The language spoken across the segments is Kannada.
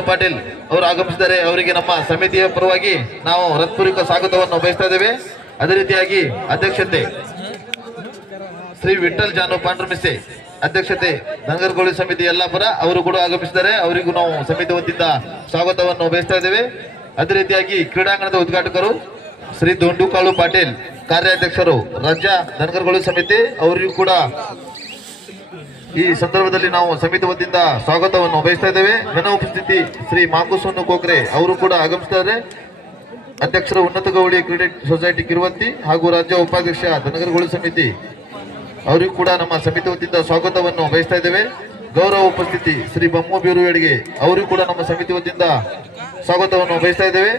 ಪಾಟೀಲ್ ಅವರು ಆಗಮಿಸಿದ್ದಾರೆ. ಅವರಿಗೆ ನಮ್ಮ ಸಮಿತಿಯ ಪರವಾಗಿ ನಾವು ಹೃತ್ಪೂರ್ವಕ ಸ್ವಾಗತವನ್ನು ಬಯಸ್ತಾ ಇದ್ದೇವೆ. ಅದೇ ರೀತಿಯಾಗಿ ಅಧ್ಯಕ್ಷತೆ ಶ್ರೀ ವಿಠಲ್ ಜಾನು ಪಾಂಡ್ರಮಿಸೆ, ಅಧ್ಯಕ್ಷತೆ ಧನಗರಗೋಳಿ ಸಮಿತಿ ಯಲ್ಲಾಪುರ ಅವರು ಕೂಡ ಆಗಮಿಸಿದ್ದಾರೆ. ಅವರಿಗೂ ನಾವು ಸಮಿತಿ ವತಿಯಿಂದ ಸ್ವಾಗತವನ್ನು ಬಯಸ್ತಾ ಇದ್ದೇವೆ. ಅದೇ ರೀತಿಯಾಗಿ ಕ್ರೀಡಾಂಗಣದ ಉದ್ಘಾಟಕರು ಶ್ರೀ ದೊಂಡುಕಾಳು ಪಾಟೀಲ್, ಕಾರ್ಯಾಧ್ಯಕ್ಷರು ರಾಜ್ಯ ಧನಗರಗೋಳಿ ಸಮಿತಿ, ಅವರಿಗೂ ಕೂಡ ಈ ಸಂದರ್ಭದಲ್ಲಿ ನಾವು ಸಮಿತಿ ವತಿಯಿಂದ ಸ್ವಾಗತವನ್ನು ಬಯಸ್ತಾ ಇದ್ದೇವೆ. ಘನ ಉಪಸ್ಥಿತಿ ಶ್ರೀ ಮಾಕುಸೋನು ಕೋಕ್ರೆ ಅವರು ಕೂಡ ಆಗಮಿಸುತ್ತಾರೆ. ಅಧ್ಯಕ್ಷರು ಉನ್ನತ ಗೌಳಿ ಕ್ರೆಡಿಟ್ ಸೊಸೈಟಿ ಕಿರುವಂತಿ ಹಾಗೂ ರಾಜ್ಯ ಉಪಾಧ್ಯಕ್ಷ ಧನಗರಗೋಳಿ ಸಮಿತಿ ಅವರಿಗೂ ಕೂಡ ನಮ್ಮ ಸಮಿತಿ ವತಿಯಿಂದ ಸ್ವಾಗತವನ್ನು ಬಯಸ್ತಾ ಇದ್ದೇವೆ. ಗೌರವ ಉಪಸ್ಥಿತಿ ಶ್ರೀ ಬಮ್ಮು ಬೀರುವಡಿಗೆ ಅವರಿಗೂ ಕೂಡ ನಮ್ಮ ಸಮಿತಿ ವತಿಯಿಂದ ಸ್ವಾಗತವನ್ನು ಬಯಸ್ತಾ ಇದ್ದೇವೆ.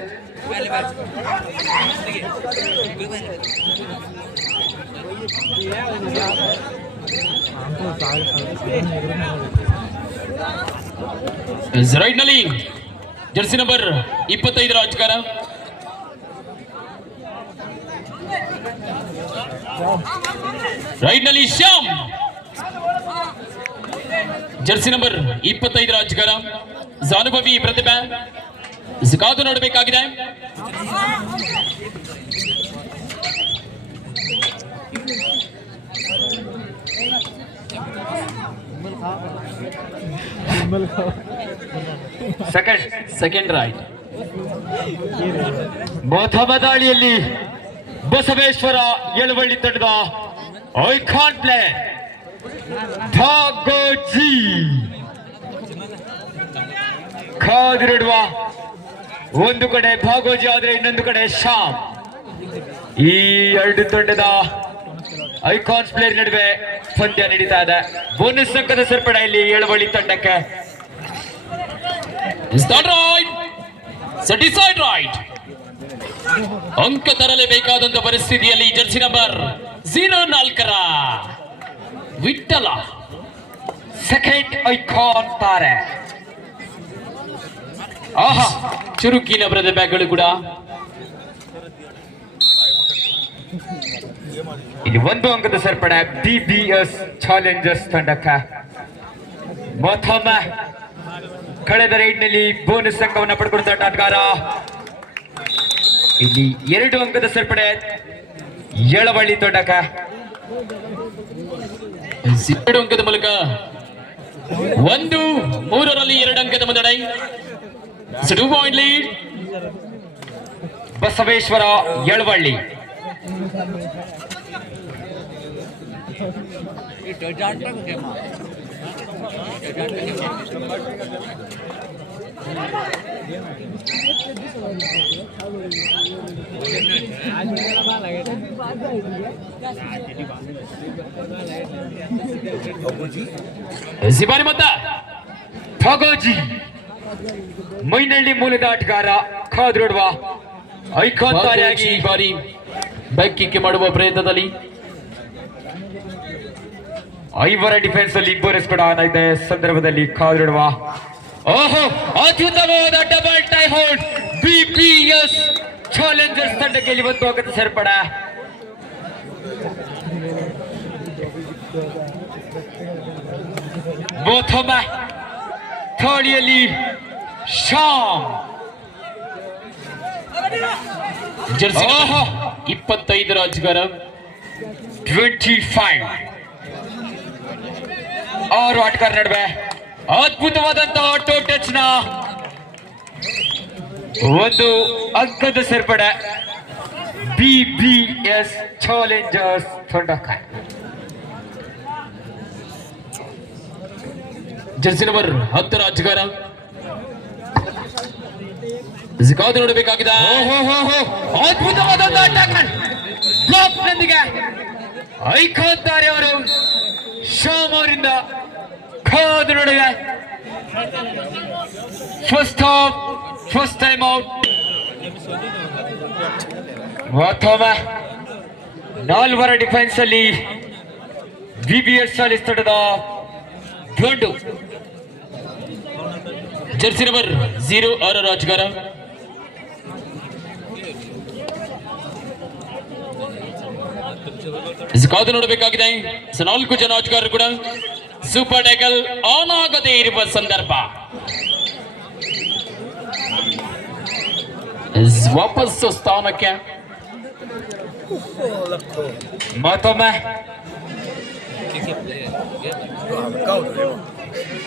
ರೈಟ್ ನಲ್ಲಿ ಜರ್ಸಿ ನಂಬರ್ 25 ರಾಜಕಾರ, ರೈಟ್ ನಲ್ಲಿ ಶ್ಯಾಮ್ ಜರ್ಸಿ ನಂಬರ್ 25 ರಾಜಕಾರ, ಜಾನುಭವಿ ಪ್ರತಿಭೆ ಕಾದು ನೋಡಬೇಕಾಗಿದೆ. Second right. ಪ್ರಥಮ ದಾಳಿಯಲ್ಲಿ ಬಸವೇಶ್ವರ ಯಳವಳ್ಳಿ ತಂಡದ ಐಕಾನ್ ಪ್ಲೇಯರ್ ಭಾಗೋಜಿ ಕಾದಿರುವ ಒಂದು ಕಡೆ ಭಾಗೋಜಿ ಆದ್ರೆ ಇನ್ನೊಂದು ಕಡೆ ಶ್ಯಾಮ್. ಈ ಎರಡು ತಂಡದ ಐಕಾನ್ಸ್ ಪ್ಲೇಯರ್ ನಡುವೆ ಪಂದ್ಯ ನಡೀತಾ ಇದೆ. ಬೋನಸ್ ಅಂಕದ ಸೇರ್ಪಡೆಯಲ್ಲಿ ಯಳವಳ್ಳಿ ತಂಡಕ್ಕೆ ಅಂಕ ತರಲೇಬೇಕಾದಂತ ಪರಿಸ್ಥಿತಿಯಲ್ಲಿ ಜರ್ಸಿ ನಂಬರ್ 04 ವಿಠಲ ಸೆಕೆಂಡ್ ಐಕಾನ್ ತಾರೆ. ಆಹಾ, ಚುರುಕಿನ ಪ್ರತಿಭೆಗಳು ಕೂಡ. ಇಲ್ಲಿ ಒಂದು ಅಂಕದ ಸೇರ್ಪಡೆ ಬಿಬಿಎಸ್ ಚಾಲೆಂಜರ್ಸ್ ತಂಡಕ್ಕೆ. ಮತ್ತೊಮ್ಮೆ ಕಳೆದ ರೈಡ್ನಲ್ಲಿ ಬೋನಸ್ ಅಂಕವನ್ನು ಪಡ್ಕೊಂಡ ಆಟಗಾರ. ಇಲ್ಲಿ 2 ಅಂಕದ ಸೇರ್ಪಡೆ ಯಳವಳ್ಳಿ ತಂಡಕ್ಕೆ. 2 ಅಂಕದ ಮೂಲಕ 1-3ರಲ್ಲಿ 2 ಅಂಕದ ಮುನ್ನಡೆ. 2 ಪಾಯಿಂಟ್ ಲೀಡ್ ಬಸವೇಶ್ವರ ಯಳವಳ್ಳಿ. ಸಿಬಾರಿ ಮೊತ್ತ ಭಾಗೋಜಿ ಮೈನಳ್ಳಿ ಮೂಲದ ಆಟಗಾರ ಕಾದ್ರೋಡುವ ಐಕಾನ್ ತಾರೆಯಾಗಿ ಈ ಬಾರಿ ಬ್ಯಾಕ್ ಕಿಕ್ ಮಾಡುವ ಪ್ರಯತ್ನದಲ್ಲಿ. 5 ಡಿಫೆನ್ಸ್ ಅಲ್ಲಿ ಬೋನಸ್ ಕೂಡ ಇದೆ ಸಂದರ್ಭದಲ್ಲಿ ಕಾದ್ರೋಡುವ. ಓಹೋ, ಅತ್ಯುತ್ತಮವಾದ ಡಬಲ್ ಟೈ ಹೌಟ್ ಬಿಪಿಎಸ್ ಚಾಲೆಂಜರ್ಸ್ ತಂಡಕ್ಕೆ ಇಲ್ಲಿ 1 ಅಂಕದ ಸೇರ್ಪಡೆ. ಮತ್ತೊಮ್ಮೆ ಥರ್ಡಿಯಲ್ಲಿ ಶ್ಯಾಮ್. ಜರ್ಸಿ 25 ರಾಜಗಾರ, 25 6 ಆಟಗಾರ ನಡುವೆ ಅದ್ಭುತವಾದಂತಹ ಟೋ ಟಚ್ ನ 1 ಅಂಕದ ಸೇರ್ಪಡೆ ಬಿಬಿಎಸ್ ಚಾಲೆಂಜರ್ಸ್ ತಂಡಕ್ಕೆ. ಜರ್ಸಿ ನಂಬರ್ 10 ರಾಜಗಾರ, ಕಾದು ನೋಡಬೇಕಾಗಿದೆ. ಅದ್ಭುತವಾದಂತಹ ಟ್ಯಾಕಲ್ ಬ್ಲಾಕ್ ನೊಂದಿಗೆ ಐಕಾನ್ ತಾರೆ ಅವರು ಶ್ಯಾಮ್ ಅವರಿಂದ ಕಾದು ನೋಡಿದೆ. First time out. ಮತ್ತೊಮ್ಮೆ 4 ಡಿಫೆನ್ಸ್ ಅಲ್ಲಿ ಬಿಬಿಎಸ್ ಚಾಲೆಂಜರ್ಸ್ ತಂಡದ ಗಂಡು. ಜರ್ಸಿ ನಂಬರ್ 06 ರಾಜಗಾರ, ಕಾದು ನೋಡಬೇಕಾಗಿದೆ. 4 ಜನ ಆಟಗಾರರು ಕೂಡ ಸೂಪರ್ ಟ್ಯಾಕಲ್ ಆನ್ ಆಗದೇ ಇರುವ ಸಂದರ್ಭ. ವಾಪಸ್ಸು ಸ್ಥಾನಕ್ಕೆ. ಮತ್ತೊಮ್ಮೆ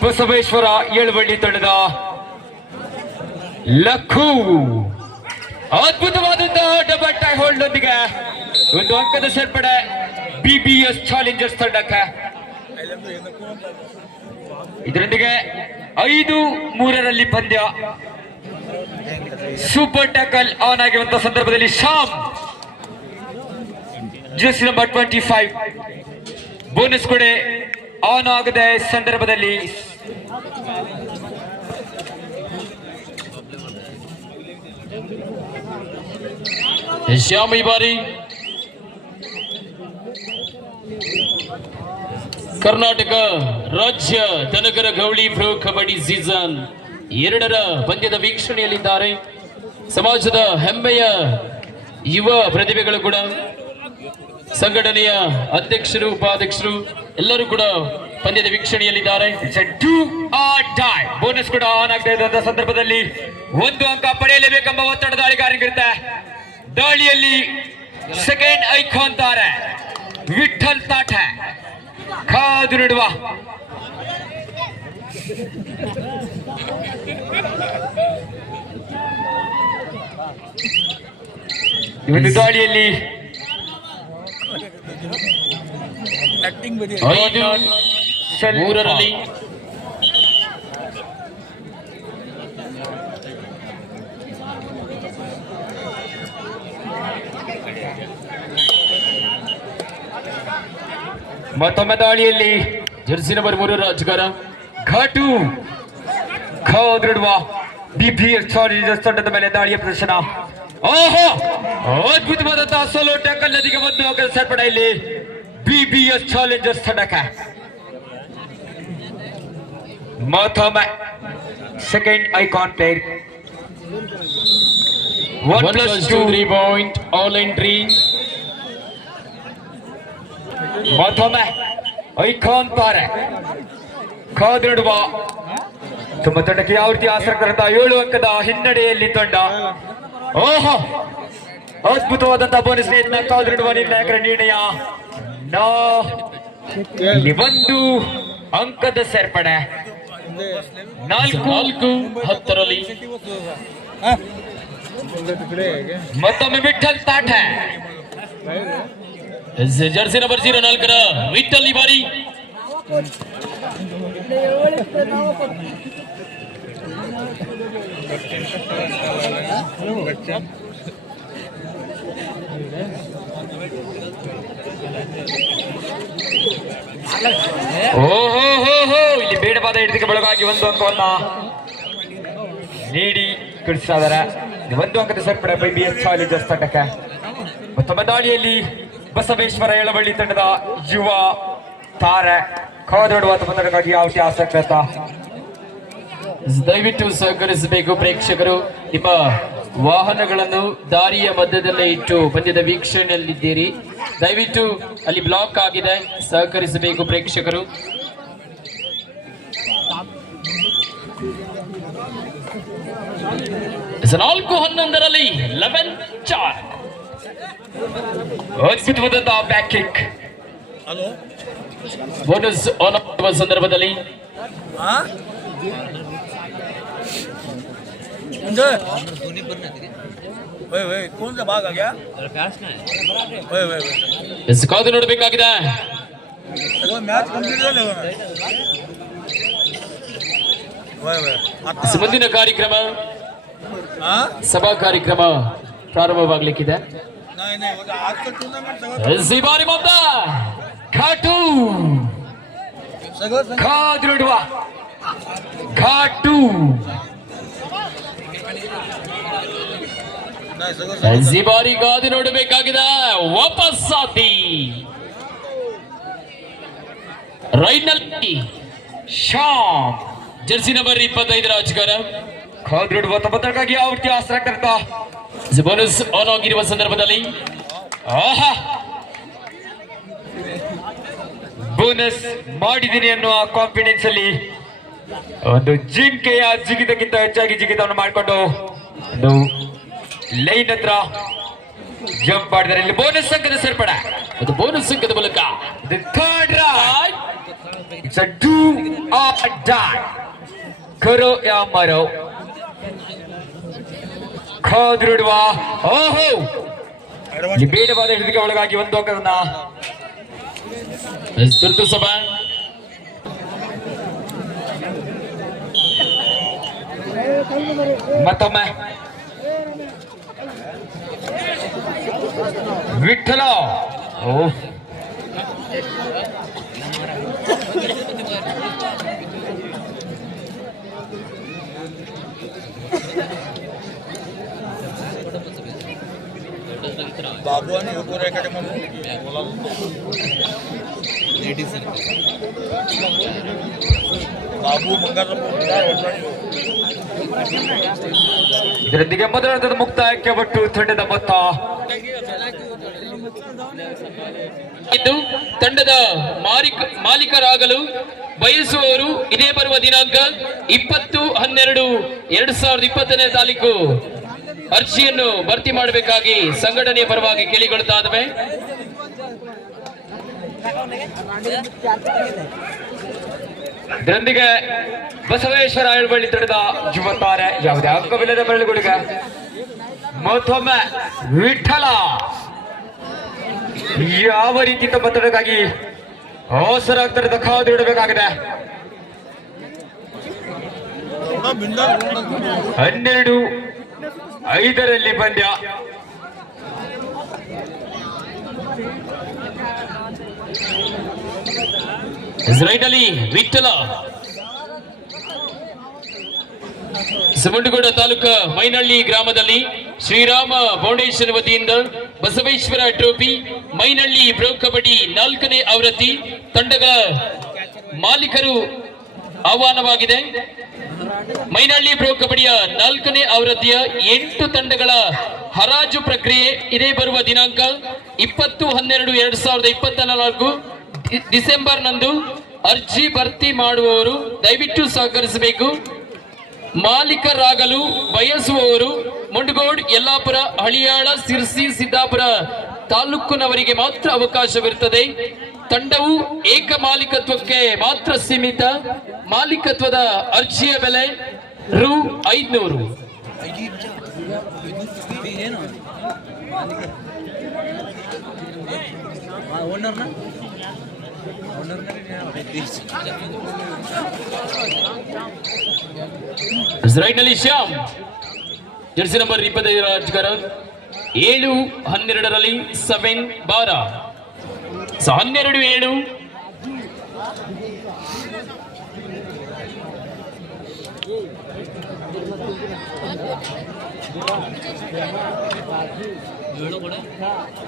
ಬಸವೇಶ್ವರ ಏಳುಬಳ್ಳಿ ತಂಡದ ಲಖು ಅದ್ಭುತವಾದಂತಹ ಡಬಲ್ ಟೈ ಹೋಲ್ಡ್ ಒಂದಿಗೆ ಒಂದು ಅಂಕದ ಸೇರ್ಪಡೆ BBS ಚಾಲೆಂಜರ್ಸ್ ತಂಡಕ್ಕೆ. ಇದರೊಂದಿಗೆ 5-3 ಪಂದ್ಯ. ಸೂಪರ್ ಟ್ಯಾಕಲ್ ಆನ್ ಆಗಿರುವಂತಹ ಸಂದರ್ಭದಲ್ಲಿ ಶ್ಯಾಮ್ ಜೆರ್ಸಿ ನಂಬರ್ 25 ಬೋನಸ್ ಕೊಡೆ ಆನ್ ಆಗದ ಸಂದರ್ಭದಲ್ಲಿ ಶ್ಯಾಮ್ ಈ ಬಾರಿ ಕರ್ನಾಟಕ ರಾಜ್ಯ ದನಗರ ಗೌಳಿ ಪ್ರೊ ಕಬಡ್ಡಿ ಸೀಸನ್ 2 ಪಂದ್ಯದ ವೀಕ್ಷಣೆಯಲ್ಲಿದ್ದಾರೆ. ಸಮಾಜದ ಹೆಮ್ಮೆಯ ಯುವ ಪ್ರತಿಭೆಗಳು ಕೂಡ, ಸಂಘಟನೆಯ ಅಧ್ಯಕ್ಷರು, ಉಪಾಧ್ಯಕ್ಷರು ಎಲ್ಲರೂ ಕೂಡ ಪಂದ್ಯದ ವೀಕ್ಷಣೆಯಲ್ಲಿದ್ದಾರೆ. ಬೋನಸ್ ಕೂಡ ಆನ್ ಆಗ್ತಾ ಇದ್ದಂತಹ ಸಂದರ್ಭದಲ್ಲಿ 1 ಅಂಕ ಪಡೆಯಲೇಬೇಕೆಂಬ ಒತ್ತಡ ದಾಳಿಗಾರನಿಗಿರುತ್ತೆ. ದಾಳಿಯಲ್ಲಿ ಸೆಕೆಂಡ್ ಐಕಾನ್ ತಾರೆ ವಿಠಲ್ ತಾಠೆ ಕಾದು ನೋಡುವ. ಈ ಒಂದು ದಾಳಿಯಲ್ಲಿ 5-3 ಮತ್ತೊಮ್ಮೆ ದಾಳಿಯಲ್ಲಿ ಜೆರ್ಸಿ ನಂಬರ್ 3 ರಾಜಗಾರ ಘಾಟು ಕಾದಿಡುವ BBS ಚಾಲೆಂಜರ್ಸ್ ತಂಡದ ಮೇಲೆ ದಾಳಿಯ ಪ್ರದರ್ಶನ. ಓಹೋ, ಅದ್ಭುತವಾದಂತಹ ಸೋಲೋ ಟ್ಯಾಕಲ್ ನದಿಗೆ 1 ಅಂಕದ ಸೇರ್ಪಡೆ ಇಲ್ಲಿ BBS ಚಾಲೆಂಜರ್ಸ್ ತಂಡಕ್ಕೆ. ಮತ್ತೊಮ್ಮೆ second icon player 1+2 3 point all entry. ಮತ್ತೊಮ್ಮೆ ಐಕಾನ್ ತಾರೆ ಕಾದಿಡುವ. ತುಂಬ ತಂಡಕ್ಕೆ ಯಾವ ರೀತಿ ಆಸಕ್ತರಂತ 7 ಅಂಕದ ಹಿನ್ನಡೆಯಲ್ಲಿ ತಂಡ. ಓಹೋ, ಅದ್ಭುತವಾದಂತಹ ಬೋನಸ್ ಕಾದಿಡುವ ನಿರ್ಣಾಯಕರ ನಿರ್ಣಯ. ಇಲ್ಲಿ 1 ಅಂಕದ ಸೇರ್ಪಡೆ 4-10 ಮತ್ತೊಮ್ಮೆ ವಿಠಲ್ ತಾಠೆ ಜೆರ್ಸಿ ನಂಬರ್ 04 ವಿಠಲ್ ಈ ಬಾರಿ ಓಹೋ, ಇಲ್ಲಿ ಬೇಡವಾದ ಹಿಡಿತಕ್ಕೆ ಬೆಳಗಾಗಿ 1 ಅಂಕವನ್ನ ನೀಡಿ ಕಳಿಸಿದ್ದಾರೆ. 1 ಅಂಕದ ಸೇರ್ಪಡೆ BBS ಚಾಲೆಂಜರ್ಸ್ ತಂಡಕ್ಕೆ. ಮತ್ತೊಮ್ಮೆ ದಾಳಿಯಲ್ಲಿ ಬಸವೇಶ್ವರ ಏಳಬಳ್ಳಿ ತಂಡದ ಯುವ ತಾರೆ ಕಾದೋಡುವ ತಂಡಕ್ಕಾಗಿ ಯಾವ ರೀತಿ ಆಸಕ್ತಿ ಅಂತ ದಯವಿಟ್ಟು ಸಹಕರಿಸಬೇಕು. ಪ್ರೇಕ್ಷಕರು ನಿಮ್ಮ ವಾಹನಗಳನ್ನು ದಾರಿಯ ಮಧ್ಯದಲ್ಲೇ ಇಟ್ಟು ಪಂದ್ಯದ ವೀಕ್ಷಣೆಯಲ್ಲಿದ್ದೀರಿ. ದಯವಿಟ್ಟು ಅಲ್ಲಿ ಬ್ಲಾಕ್ ಆಗಿದೆ, ಸಹಕರಿಸಬೇಕು ಪ್ರೇಕ್ಷಕರು. 4-11 11-4 ಅದ್ಭುತವಾದಂತಹ ಬ್ಯಾಕ್ ಕಿಕ್. ಬೋನಸ್ ಆನ್ ಆಗುವ ಸಂದರ್ಭದಲ್ಲಿ कौन सा भाग आ गया? ಕಾದು ನೋಡಬೇಕಾಗಿದೆ. मैच कंप्लीट ಮುಂದಿನ ಕಾರ್ಯಕ್ರಮ हाँ ಸಭಾ ಕಾರ್ಯಕ್ರಮ ಪ್ರಾರಂಭವಾಗಲಿಕ್ಕಿದೆ. नहीं नहीं आज का टूर्नामेंट ಈ ಬಾರಿ ಮೊತ್ತ ಘಾಟು ಕಾದು ನೋಡುವ ಘಾಟು ಈ ಬಾರಿ ಕಾದು ನೋಡಬೇಕಾಗಿದೆ. ವಾಪಸ್ ಸಾತಿ ರೈಡ್ನಲ್ಲಿ ಶ್ಯಾಮ್ ಜೆರ್ಸಿ ನಂಬರ್ 25 ರಾಜಗಾರ ಕಾದು ನೋಡುವ ತಮ್ಮದಕ್ಕಾಗಿ ಯಾವ ರೀತಿ ಆಸಕ್ತ ಬೋನಸ್ ಆನ್ ಆಗಿರುವ ಸಂದರ್ಭದಲ್ಲಿ ಆಹಾ ಬೋನಸ್ ಮಾಡಿದ್ದೀನಿ ಅನ್ನುವ ಕಾನ್ಫಿಡೆನ್ಸ್ ಅಲ್ಲಿ ಒಂದು ಜಿಂಕೆಯ ಜಿಗಿತಕ್ಕಿಂತ ಹೆಚ್ಚಾಗಿ ಜಿಗಿತವನ್ನು ಮಾಡಿಕೊಂಡು ಒಂದು ಲೈನ್ ಹತ್ರ ಜಂಪ್ ಮಾಡಿದರೆ ಇಲ್ಲಿ ಬೋನಸ್ ಅಂಕದ ಸೇರ್ಪಡೆ. ಅದು ಬೋನಸ್ ಅಂಕದ ಮೂಲಕ The third round. It's a do or die. ಕರೋ ಯಾ ಮರೋ. ಕಾದಿಡುವ ಓಹೋ ಇಲ್ಲಿ ಬೇಡವಾದ ಹಿಡಿಗೆ ಒಳಗಾಗಿ ಒಂದು ಅಂಕದನ್ನ ತುರ್ತು ಸಭಾ ಮತ್ತೊಮ್ಮೆ ವಿಠಲ. ಓ बाबू आणि उपरेकडे म्हणून बाबू ಇದರೊಂದಿಗೆ ಮೊದಲ ಹಂತದ ಮುಕ್ತಾಯಕ್ಕೆ ಒಟ್ಟು ತಂಡದ ಮೊತ್ತ ಇದ್ದು ತಂಡದ ಮಾಲೀಕರಾಗಲು ಬಯಸುವವರು ಇದೇ ಬರುವ ದಿನಾಂಕ 20/12/2020 ತಾರೀಕು ಅರ್ಜಿಯನ್ನು ಭರ್ತಿ ಮಾಡಬೇಕಾಗಿ ಸಂಘಟನೆಯ ಪರವಾಗಿ ಕೇಳಿಕೊಳ್ತಾ ಇದ್ದೇವೆ. ಇದರೊಂದಿಗೆ ಬಸವೇಶ್ವರ ಆಯಳ್ಬಳ್ಳಿ ತಂಡದ ಯುವ ತಾರೆ ಯಾವುದೇ ಅಂಕವಿಲ್ಲದ ಬೆರಳುಗಳಿಗೆ ಮತ್ತೊಮ್ಮೆ ವಿಠಲ ಯಾವ ರೀತಿ ತಮ್ಮ ತಂಡಕ್ಕಾಗಿ ಅವಸರ ಆಗ್ತದೆ ಕಾದು ಇಡಬೇಕಾಗಿದೆ. 12-5 ಪಂದ್ಯ. ಇಸ್ರಾಯೇಲಿ ವಿಠಲ ಸಮುಂಡಗೋಡ ತಾಲೂಕು ಮೈನಹಳ್ಳಿ ಗ್ರಾಮದಲ್ಲಿ ಶ್ರೀರಾಮ ಫೌಂಡೇಶನ್ ವತಿಯಿಂದ ಬಸವೇಶ್ವರ ಟ್ರೋಫಿ ಮೈನಹಳ್ಳಿ ಪ್ರೊ ಕಬಡ್ಡಿ 4ನೇ ಆವೃತ್ತಿ ತಂಡಗಳ ಮಾಲೀಕರು ಆಹ್ವಾನವಾಗಿದೆ. ಮೈನಹಳ್ಳಿ ಪ್ರೊ ಕಬಡ್ಡಿಯ 4ನೇ ಆವೃತ್ತಿಯ 8 ತಂಡಗಳ ಹರಾಜು ಪ್ರಕ್ರಿಯೆ ಇದೇ ಬರುವ ದಿನಾಂಕ 20/12/2024 ಡಿಸೆಂಬರ್ನಂದು ಅರ್ಜಿ ಭರ್ತಿ ಮಾಡುವವರು ದಯವಿಟ್ಟು ಸಹಕರಿಸಬೇಕು. ಮಾಲೀಕರಾಗಲು ಬಯಸುವವರು ಮುಂಡಗೋಡ್, ಯಲ್ಲಾಪುರ, ಹಳಿಯಾಳ, ಸಿರ್ಸಿ, ಸಿದ್ದಾಪುರ ತಾಲೂಕಿನವರಿಗೆ ಮಾತ್ರ ಅವಕಾಶವಿರುತ್ತದೆ. ತಂಡವು ಏಕ ಮಾಲೀಕತ್ವಕ್ಕೆ ಮಾತ್ರ ಸೀಮಿತ. ಮಾಲೀಕತ್ವದ ಅರ್ಜಿಯ ಬೆಲೆ ₹500. ಇಸ್ರಾಯೇಲಿ ಶ್ಯಾಮ್ ಜರ್ಸಿ ನಂಬರ್ 25 ರಾಜಗಾರ 7-12 7-12 12-7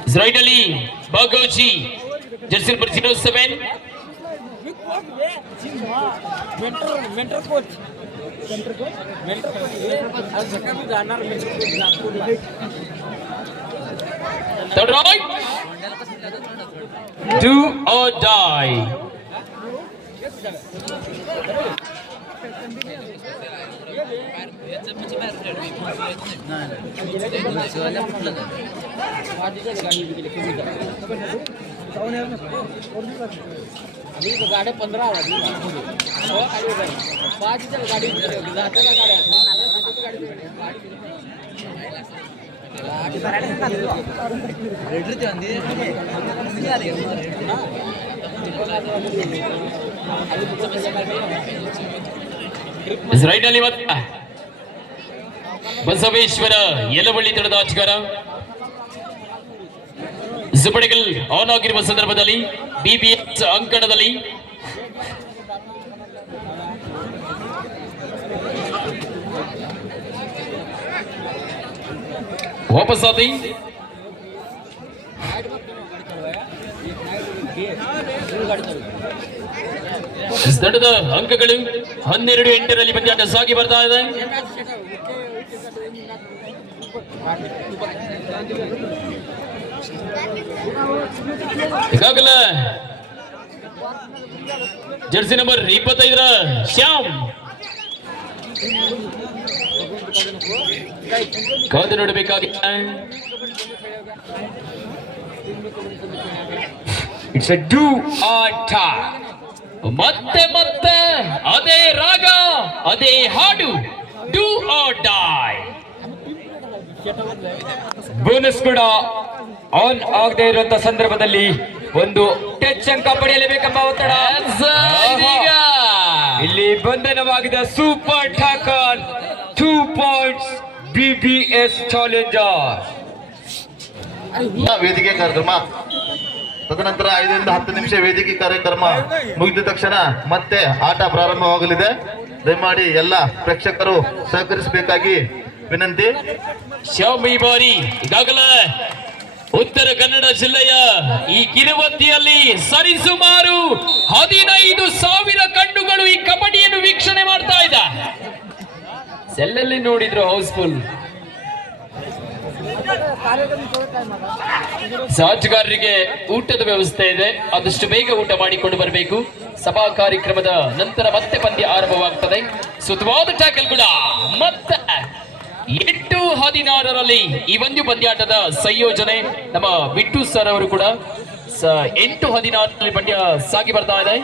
Israeli Bagoji jersey number 07 Third right. Do or die. गाड्या 15 वाजली 5 गाडी जाताना ಇಸ್ರಾಯೇಲಿ ಬಸವೇಶ್ವರ ಯಲವಳ್ಳಿ ತಂಡದ ಆಟಗಾರ ಜುಬಡಿಗಲ್ ಆನ್ ಆಗಿರುವ ಸಂದರ್ಭದಲ್ಲಿ BBS ಅಂಕಣದಲ್ಲಿ ವಾಪಸ್ಸಾದಿ ತಂಡದ ಅಂಕಗಳು 12-8 ಪಂದ್ಯಾಟ ಸಾಗಿ ಬರ್ತಾ ಇದೆ. ಈಗಾಗಲೇ ಜರ್ಸಿ ನಂಬರ್ 25 ಶ್ಯಾಮ್ ಕಾದು ನೋಡಬೇಕಾಗಿದೆ. It's A do or die. ಮತ್ತೆ ಮತ್ತೆ ಅದೇ ರಾಗ, ಅದೇ ಹಾಡು, ಡೂ ಆರ್ ಡೈ. ಬೋನಸ್ ಕೂಡ ಆನ್ ಆಗದೆ ಇರುವಂತ ಸಂದರ್ಭದಲ್ಲಿ ಒಂದು ಟಚ್ ಅಂಕ ಪಡೆಯಲೇಬೇಕೆಂಬ ಒತ್ತಡ. ಇದೀಗ ಇಲ್ಲಿ ಬಂಧನವಾಗಿದೆ super Thakar 2 points BBS challenger. ವೇದಿಕೆ ಕಾರ್ಯಕ್ರಮ ತದನಂತರ 5 ರಿಂದ 10 ನಿಮಿಷ ವೇದಿಕೆ ಕಾರ್ಯಕ್ರಮ ಮುಗಿದ ತಕ್ಷಣ ಮತ್ತೆ ಆಟ ಪ್ರಾರಂಭವಾಗಲಿದೆ. ದಯಮಾಡಿ ಎಲ್ಲ ಪ್ರೇಕ್ಷಕರು ಸಹಕರಿಸಬೇಕಾಗಿ ವಿನಂತಿ. ಈ ಬಾರಿ ಈಗಾಗಲೇ ಉತ್ತರ ಕನ್ನಡ ಜಿಲ್ಲೆಯ ಈ ಕಿರುವತ್ತಿಯಲ್ಲಿ ಸರಿಸುಮಾರು 15,000 ಕಣ್ಣುಗಳು ಈ ಕಬಡ್ಡಿಯನ್ನು ವೀಕ್ಷಣೆ ಮಾಡ್ತಾ ಇದ್ದ. ಸೆಲ್ಲಲ್ಲಿ ನೋಡಿದ್ರು ಹೌಸ್ಫುಲ್. ಸಹಜಗಾರರಿಗೆ ಊಟದ ವ್ಯವಸ್ಥೆ ಇದೆ, ಆದಷ್ಟು ಬೇಗ ಊಟ ಮಾಡಿಕೊಂಡು ಬರಬೇಕು. ಸಭಾ ಕಾರ್ಯಕ್ರಮದ ನಂತರ ಮತ್ತೆ ಪಂದ್ಯ ಆರಂಭವಾಗ್ತದೆ. ಸುತ್ತವಾದ ಟ್ಯಾಕಲ್ ಕೂಡ ಮತ್ತೆ 8-16ರಲ್ಲಿ ಈ ಒಂದು ಪಂದ್ಯಾಟದ ಸಂಯೋಜನೆ ನಮ್ಮ ಬಿಟ್ಟು ಸರ್ ಅವರು ಕೂಡ 8-16ರಲ್ಲಿ ಪಂದ್ಯ ಸಾಗಿ ಬರ್ತಾ ಇದೆ.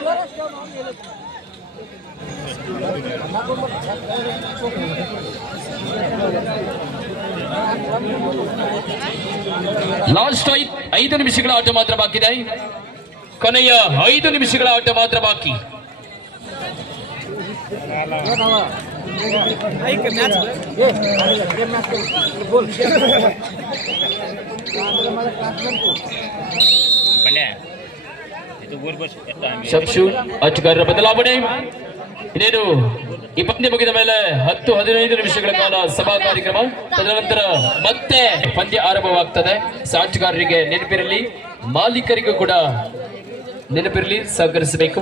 ಲಾಸ್ಟ್ 5 ನಿಮಿಷಗಳ ಆಟ ಮಾತ್ರ ಬಾಕಿ ಇದೆ. ಕೊನೆಯ 5 ನಿಮಿಷಗಳ ಆಟ ಮಾತ್ರ ಬಾಕಿ. ಶಬ್ಶು ಆಟಗಾರರ ಬದಲಾವಣೆ. ಇನ್ನೇನು ಈ ಪಂದ್ಯ ಮುಗಿದ ಮೇಲೆ 10-15 ನಿಮಿಷಗಳ ಕಾಲ ಸಭಾ ಕಾರ್ಯಕ್ರಮ. ತದನಂತರ ಮತ್ತೆ ಪಂದ್ಯ ಆರಂಭವಾಗ್ತದೆ. ಆಟಗಾರರಿಗೆ ನೆನಪಿರಲಿ, ಮಾಲೀಕರಿಗೂ ಕೂಡ ನೆನಪಿರಲಿ, ಸಹಕರಿಸಬೇಕು.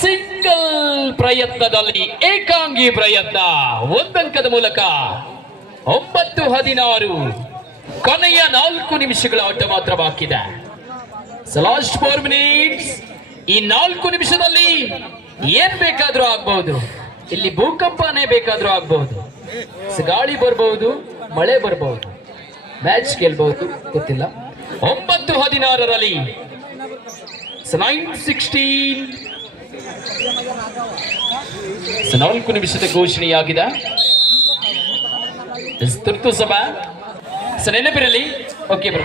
ಸಿಂಗಲ್ ಪ್ರಯತ್ನದಲ್ಲಿ ಏಕಾಂಗಿ ಪ್ರಯತ್ನ 1 ಅಂಕದ ಮೂಲಕ 9-16. ಕೊನೆಯ 4 ನಿಮಿಷಗಳ ಆಟ ಮಾತ್ರ ಬಾಕಿ ಇದೆ. Last 4 minutes. ಈ 4 ನಿಮಿಷದಲ್ಲಿ ಏನ್ ಬೇಕಾದ್ರೂ ಆಗ್ಬಹುದು. ಇಲ್ಲಿ ಭೂಕಂಪನೇ ಬೇಕಾದ್ರೂ ಆಗ್ಬಹುದು, ಗಾಳಿ ಬರ್ಬಹುದು, ಮಳೆ ಬರ್ಬಹುದು, ಮ್ಯಾಚ್ ಗೆಲ್ಬಹುದು, ಗೊತ್ತಿಲ್ಲ. 9-16ರಲ್ಲಿ 9-16. 4 ನಿಮಿಷದ ಘೋಷಣೆಯಾಗಿದೆ. ತುರ್ತು ಸಭಾ ನೆನಪಿರಲಿ. ಓಕೆ ಬ್ರೋ,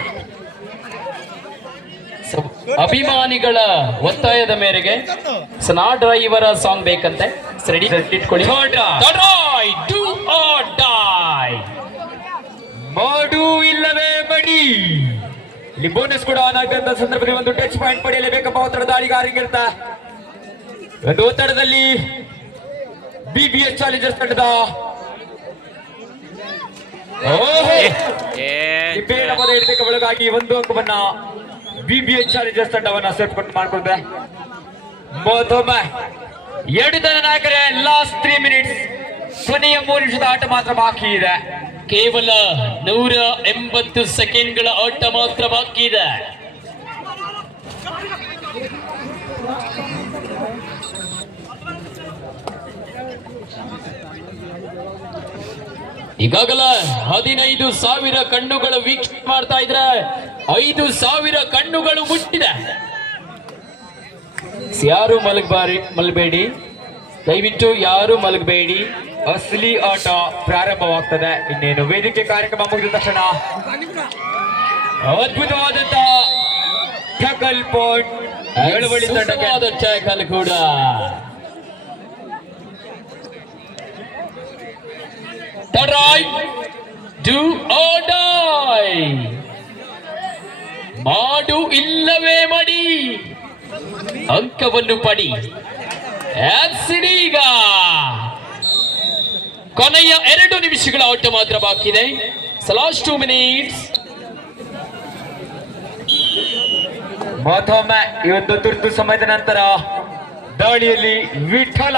ಅಭಿಮಾನಿಗಳ ಒತ್ತಾಯದ ಮೇರೆಗೆ ಸನಾ ಡ್ರೈವರ ಸಾಂಗ್ ಬೇಕಂತೆ. ರೆಡಿ ಇಟ್ಕೊಳ್ಳಿ. Do or die. ಮಾಡು ಇಲ್ಲವೇ ಮಡಿ. ಇಲ್ಲಿ ಬೋನಸ್ ಕೂಡ ಆನ್ ಆಗಂತ ಸಂದರ್ಭದಲ್ಲಿ ಒಂದು ಟಚ್ ಪಾಯಿಂಟ್ ಪಡೆಯಲೇಬೇಕಪ್ಪ ಒತ್ತಡ ದಾಳಿಗಾರರಿಗಿರ್ತ. ಒಂದು ಒತ್ತಡದಲ್ಲಿ BBS ಚಾಲೆಂಜರ್ಸ್ ತಂಡದ ಬೇಡ ಪದ ಹಿಡಿತಕ್ಕೆ ಒಳಗಾಗಿ 1 ಅಂಕವನ್ನ BBS ಚಾಲೆಂಜರ್ಸ್ ತಂಡವನ್ನ ಸೇರ್ಕೊಂಡು ಮಾಡ್ಕೊಂಡ್ರೆ. ಮತ್ತೊಮ್ಮೆ 2 ಜನ ನಾಯಕರೇ ಲಾಸ್ಟ್ 3 ಮಿನಿಟ್ಸ್. ಕೊನೆಯ 3 ನಿಮಿಷದ ಆಟ ಮಾತ್ರ ಬಾಕಿ ಇದೆ. ಕೇವಲ 180 ಸೆಕೆಂಡ್ಗಳ ಆಟ ಮಾತ್ರ ಬಾಕಿ ಇದೆ. ಈಗಾಗಲೇ 15,000 ಕಣ್ಣುಗಳು ವೀಕ್ಷಣೆ ಮಾಡ್ತಾ ಇದ್ರೆ 5,000 ಕಣ್ಣುಗಳು ಮುಟ್ಟಿದೆ. ಯಾರು ಮಲಗಬೇಡಿ, ದಯವಿಟ್ಟು ಯಾರು ಮಲಗಬೇಡಿ. ಅಸಲಿ ಆಟ ಪ್ರಾರಂಭವಾಗ್ತದೆ. ಇನ್ನೇನು ವೇದಿಕೆ ಕಾರ್ಯಕ್ರಮ ಮುಗಿದ ತಕ್ಷಣ ಅದ್ಭುತವಾದಂತ ಟ್ಯಾಕಲ್ ಪಾಯಿಂಟ್ ಏಳುವಳಿ ತಂಡಕ್ಕೆ ಟ್ಯಾಕಲ್ ಕೂಡ. Do or die. ಮಾಡು ಇಲ್ಲವೇ ಮಡಿ. ಅಂಕವನ್ನು ಪಡಿ. ಈಗ ಕೊನೆಯ 2 ನಿಮಿಷಗಳ ಆಟ ಮಾತ್ರ ಬಾಕಿ ಇದೆ. Last 2 minutes. ಮತ್ತೊಮ್ಮೆ ಈ ಒಂದು ತುರ್ತು ಸಮಯದ ನಂತರ ದಾಳಿಯಲ್ಲಿ ವಿಠಲ,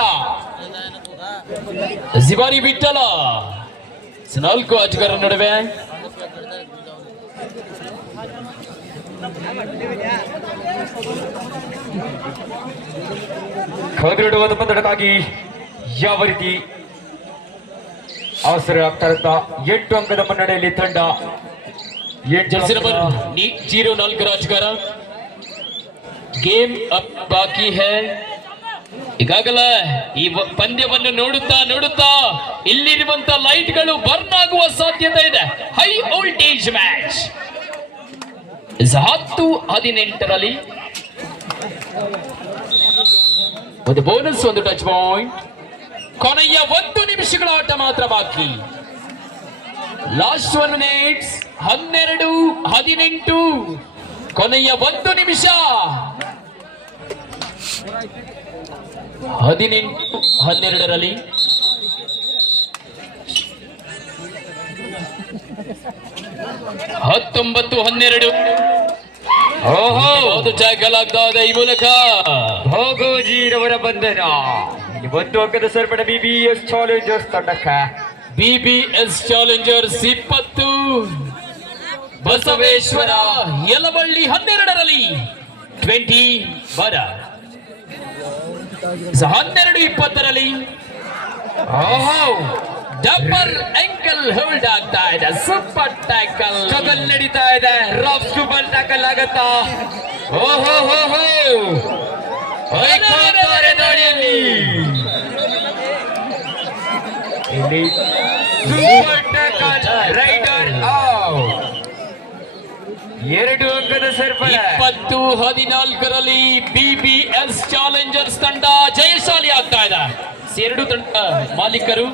ಜಿಬಾರಿ ವಿಠಲ 4 ಆಟಗಾರರ ನಡುವೆ. ಕದಿರುಡುವ ಪಂದ್ಯಕ್ಕಾಗಿ ಯಾವ ರೀತಿ ಅವಸರ ಆಗ್ತಾ ಇರುತ್ತಾ 8 ಅಂಕದ ಮುನ್ನಡೆಯಲ್ಲಿ ತಂಡ ಜರ್ಸಿ ನಂಬರ್ 04 ರಾಜಗಾರ ಗೇಮ್ ಅಪ್ ಬಾಕಿ ಹೈ. ಈಗಾಗಲೇ ಈ ಪಂದ್ಯವನ್ನು ನೋಡುತ್ತಾ ಇಲ್ಲಿರುವಂತ ಲೈಟ್ಗಳು ಬರ್ನ್ ಆಗುವ ಸಾಧ್ಯತೆ ಇದೆ. ಹೈ ವೋಲ್ಟೇಜ್ ಮ್ಯಾಚ್ 10-18ರಲ್ಲಿ ಒಂದು ಬೋನಸ್, ಒಂದು ಟಚ್ ಪಾಯಿಂಟ್. ಕೊನೆಯ 1 ನಿಮಿಷಗಳ ಆಟ ಮಾತ್ರ ಬಾಕಿ. Last 1 minutes 12-18. ಕೊನೆಯ 1 ನಿಮಿಷ 18-12ರಲ್ಲಿ ಓಹೋ ಟ್ಯಾಕಲ್ ಆಗ್ತಾ ಇದೆ. ಈ ಮೂಲಕ ಭೋಗೋಜಿರವರ ಬಂಧನ. ಇಲ್ಲಿ 1 ಅಂಕದ ಸೇರ್ಪಡೆ ಬಿಬಿಎಸ್ ಚಾಲೆಂಜರ್ಸ್ ತಂಡಕ್ಕೆ. BBS ಚಾಲೆಂಜರ್ಸ್ 20, ಬಸವೇಶ್ವರ ಯಲವಳ್ಳಿ 12ರಲ್ಲಿ 20 ಬರ 12-20ರಲ್ಲಿ. ಓಹೋ ಡಬಲ್ ಆಂಕಲ್ ಹೋಲ್ಡ್ ಆಗ್ತಾ ಇದೆ. ಸೂಪರ್ ಟ್ಯಾಕಲ್ ಸ್ಟ್ರಗಲ್ ನಡೀತಾ ಇದೆ. ರಫ್ ಸೂಪರ್ ಟ್ಯಾಕಲ್ ಆಗತ್ತಾ? ಓಹೋ ಹೋ ಹೋ ದಾಳಿಯಲ್ಲಿ ಇಲ್ಲಿ ಸೂಪರ್ ಟ್ಯಾಕಲ್, ರೈಡರ್ ಔಟ್. 2 ಅಂಕದ ಸೇರ್ಪಡೆ. 20-14ರಲ್ಲಿ BBS ಚಾಲೆಂಜರ್ಸ್ ತಂಡ ಜಯಶಾಲಿ ಆಗ್ತಾ ಇದೆ. 2 ತಂಡ ಮಾಲೀಕರು